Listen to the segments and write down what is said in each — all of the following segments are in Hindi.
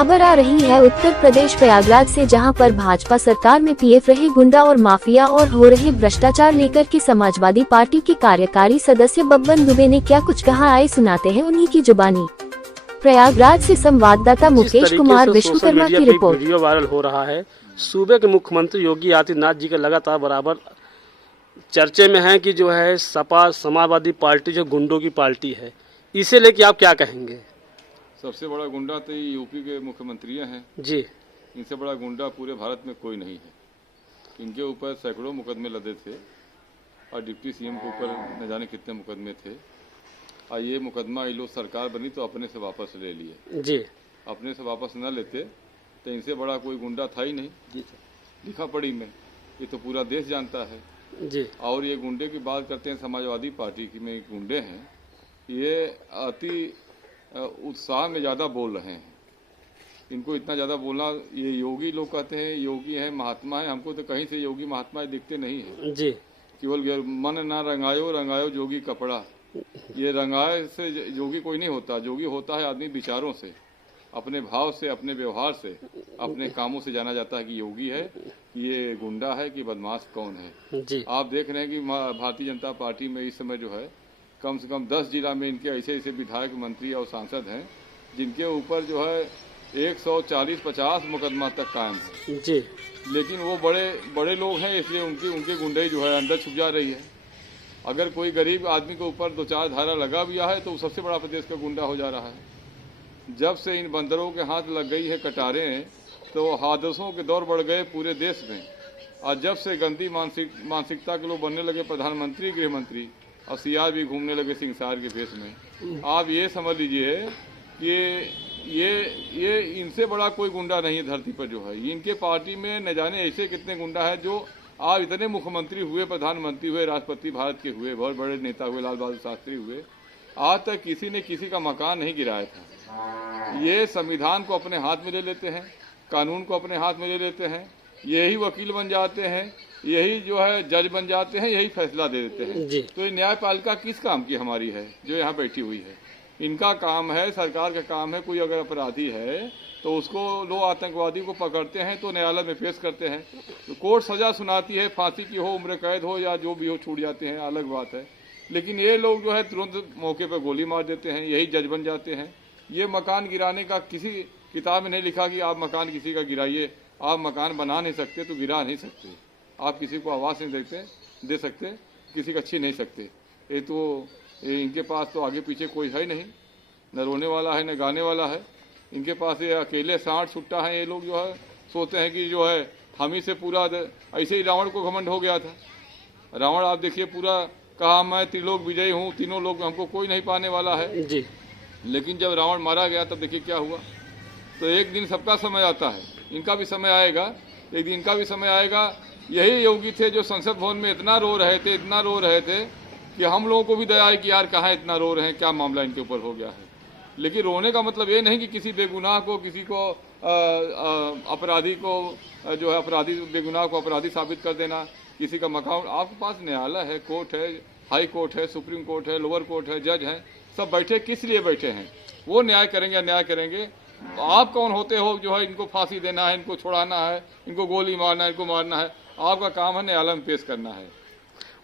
खबर आ रही है उत्तर प्रदेश प्रयागराज से, जहां पर भाजपा सरकार में पीएफ रहे गुंडा और माफिया और हो रहे भ्रष्टाचार लेकर के समाजवादी पार्टी के कार्यकारी सदस्य बब्बन दुबे ने क्या कुछ कहा, आए सुनाते हैं उन्हीं की जुबानी। प्रयागराज से संवाददाता मुकेश कुमार विश्वकर्मा की रिपोर्ट। वीडियो वायरल हो रहा है। सूबे के मुख्यमंत्री योगी आदित्यनाथ जी के लगातार बराबर चर्चे में है कि जो है सपा समाजवादी पार्टी जो गुंडों की पार्टी है, इसे लेके आप क्या कहेंगे? सबसे बड़ा गुंडा तो यूपी के मुख्यमंत्री हैं जी। इनसे बड़ा गुंडा पूरे भारत में कोई नहीं है। इनके ऊपर सैकड़ों मुकदमे लदे थे और डिप्टी सीएम के ऊपर न जाने कितने मुकदमे थे। और ये मुकदमा ये लोग सरकार बनी तो अपने से वापस ले लिए जी। अपने से वापस न लेते तो इनसे बड़ा कोई गुंडा था ही नहीं जी। लिखा पढ़ी में ये तो पूरा देश जानता है जी। और ये गुंडे की बात करते हैं, समाजवादी पार्टी की में गुंडे हैं, ये अति उत्साह में ज़्यादा बोल रहे हैं। इनको इतना ज़्यादा बोलना, ये योगी लोग कहते हैं योगी है महात्मा है, हमको तो कहीं से योगी महात्मा दिखते नहीं है जी। केवल मन ना रंगायो रंगायो जोगी कपड़ा, ये रंगाए से योगी कोई नहीं होता। जोगी होता है आदमी विचारों से, अपने भाव से, अपने व्यवहार से, अपने कामों से जाना जाता है कि योगी है, ये गुंडा है कि बदमाश कौन है जी। आप देख रहे हैं कि भारतीय जनता पार्टी में इस समय जो है कम से कम 10 जिला में इनके ऐसे ऐसे विधायक, मंत्री और सांसद हैं जिनके ऊपर जो है 140-50 मुकदमा तक कायम है जी। लेकिन वो बड़े लोग हैं, इसलिए उनकी गुंडई जो है अंदर छुप जा रही है। अगर कोई गरीब आदमी के ऊपर 2-4 धारा लगा भी है तो वो सबसे बड़ा प्रदेश का गुंडा हो जा रहा है। जब से इन बंदरों के हाथ लग गई है कटारें तो हादसों के दौर बढ़ गए पूरे देश में। और जब से गंदी मानसिकता के लोग बनने लगे प्रधानमंत्री, गृह मंत्री और सीआर भी घूमने लगे सिंसार के भेष में, आप ये समझ लीजिए कि ये इनसे बड़ा कोई गुंडा नहीं है धरती पर जो है। इनके पार्टी में न जाने ऐसे कितने गुंडा है जो आज इतने मुख्यमंत्री हुए, प्रधानमंत्री हुए, राष्ट्रपति भारत के हुए, बहुत बड़े नेता हुए, लाल बहादुर शास्त्री हुए, आज तक किसी ने किसी का मकान नहीं गिराया था। ये संविधान को अपने हाथ में ले लेते हैं, कानून को अपने हाथ में ले लेते हैं, यही वकील बन जाते हैं, यही जो है जज बन जाते हैं, यही फैसला दे देते हैं। तो ये न्यायपालिका किस काम की हमारी है जो यहाँ बैठी हुई है? इनका काम है, सरकार का काम है, कोई अगर अपराधी है तो उसको लोग आतंकवादी को पकड़ते हैं तो न्यायालय में पेश करते हैं, तो कोर्ट सजा सुनाती है, फांसी की हो, उम्र कैद हो या जो भी हो, छूट जाते हैं, अलग बात है। लेकिन ये लोग जो है तुरंत मौके पर गोली मार देते हैं, यही जज बन जाते हैं। ये मकान गिराने का किसी किताब में नहीं लिखा कि आप मकान किसी का गिराइए। आप मकान बना नहीं सकते तो गिरा नहीं सकते, आप किसी को आवाज़ नहीं दे सकते, किसी का छीन नहीं सकते। ये तो इनके पास तो आगे पीछे कोई है नहीं, न रोने वाला है न गाने वाला है। इनके पास ये अकेले साठ छुट्टा है। ये लोग जो है सोचते हैं कि जो है हम ही से पूरा, ऐसे ही रावण को घमंड हो गया था। रावण आप देखिए पूरा कहा मैं त्रिलोक विजयी हूँ, तीनों लोग हमको कोई नहीं पाने वाला है जी। लेकिन जब रावण मारा गया तब देखिए क्या हुआ। तो एक दिन सबका समय आता है, इनका भी समय आएगा, एक दिन इनका भी समय आएगा। यही योगी थे जो संसद भवन में इतना रो रहे थे कि हम लोगों को भी दया है कि यार कहाँ इतना रो रहे हैं, क्या मामला इनके ऊपर हो गया है। लेकिन रोने का मतलब ये नहीं कि किसी बेगुनाह को, किसी को अपराधी को जो है अपराधी, बेगुनाह को अपराधी साबित कर देना, किसी का मकान। आपके पास न्यायालय है, कोर्ट है, हाई कोर्ट है, सुप्रीम कोर्ट है, लोअर कोर्ट है, जज हैं, सब बैठे किस लिए बैठे हैं? वो न्याय करेंगे, अन्याय करेंगे। आप कौन होते हो जो है इनको फांसी देना है, इनको छुड़ाना है, इनको गोली मारना है, इनको मारना है? आपका काम है न्यायालय में पेश करना है।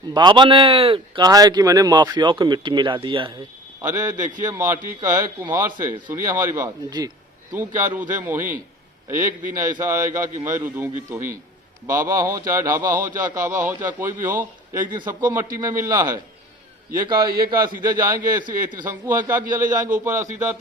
बाबा ने कहा है कि मैंने माफियाओं को मिट्टी मिला दिया है। अरे देखिए, माटी का है कुम्हार से, सुनिए हमारी बात जी। तू क्या रूधे मोही, एक दिन ऐसा आएगा कि मैं रुधूंगी तो ही। बाबा हो चाहे ढाबा हो चाहे काबा हो चाहे कोई भी हो, एक दिन सबको मट्टी में मिलना है। ये का सीधे जाएंगे, त्रिशंकु है क्या कि चले जाएंगे ऊपर सीधा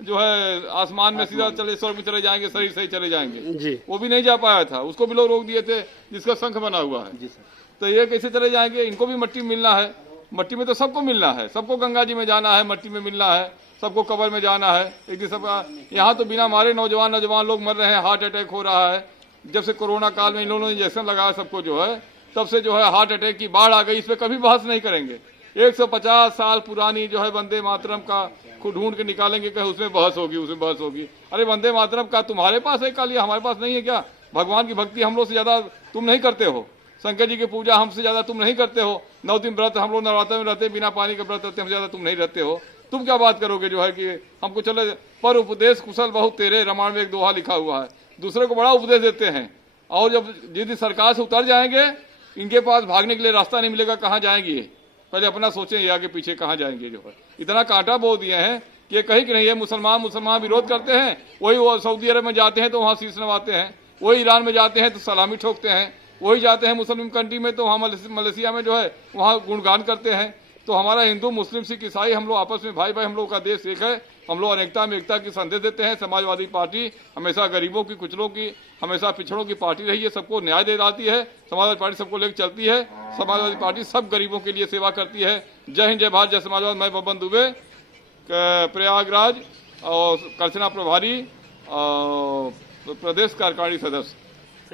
जो है आसमान में सीधा चले, स्वर्ग में चले जाएंगे, शरीर से ही चले जाएंगे जी। वो भी नहीं जा पाया था, उसको भी लोग रोक दिए थे जिसका शंख बना हुआ है जी सर। तो ये कैसे चले जाएंगे? इनको भी मट्टी मिलना है। मट्टी में तो सबको मिलना है, सबको गंगा जी में जाना है, मट्टी में मिलना है, सबको कब्र में जाना है एक दिन सबका। यहाँ तो बिना मारे नौजवान लोग मर रहे हैं, हार्ट अटैक हो रहा है। जब से कोरोना काल में इन लोगों ने इंजेक्शन लगाया सबको जो है, तब से जो है हार्ट अटैक की बाढ़ आ गई। इस पर कभी बहस नहीं करेंगे। 150 साल पुरानी जो है वंदे मातरम का ढूंढ के निकालेंगे कि उसमें बहस होगी। अरे वंदे मातरम का तुम्हारे पास है क्या, लिया हमारे पास नहीं है क्या? भगवान की भक्ति हम लोग से ज्यादा तुम नहीं करते हो, शंकर जी की पूजा हमसे ज्यादा तुम नहीं करते हो, 9 दिन व्रत हम लोग नवरात्र में रहते बिना पानी के व्रत रहते, हमसे ज्यादा तुम नहीं रहते हो। तुम क्या बात करोगे जो है कि हमको चले। पर उपदेश कुशल बहुत तेरे, रामायण में एक दोहा लिखा हुआ है। दूसरे को बड़ा उपदेश देते हैं और जब यदि सरकार से उतर जाएंगे, इनके पास भागने के लिए रास्ता नहीं मिलेगा, कहाँ जाएंगे ये, पहले अपना सोचें, ये आगे पीछे कहाँ जाएंगे। जो है इतना कांटा बो दिए हैं कि ये कहीं कि नहीं है। मुसलमान विरोध करते हैं, वही वो सऊदी अरब में जाते हैं तो वहाँ शीश नवाते हैं, वही ईरान में जाते हैं तो सलामी ठोकते हैं, वही जाते हैं मुस्लिम कंट्री में तो वहाँ मलेशिया में जो है वहाँ गुणगान करते हैं। तो हमारा हिंदू मुस्लिम सिख ईसाई हम लोग आपस में भाई भाई, हम लोग का देश एक है। हम लोग अनेकता में एकता की संदेश देते हैं। समाजवादी पार्टी हमेशा गरीबों की, कुचलों की, हमेशा पिछड़ों की पार्टी रही है, सबको न्याय दे लाती है। समाजवादी पार्टी सबको लेकर चलती है। समाजवादी पार्टी सब गरीबों के लिए सेवा करती है। जय हिंद, जय भारत, जय समाजवाद। मैं बब्बन दुबे, प्रयागराज और करछना प्रभारी और प्रदेश कार्यकारिणी सदस्य।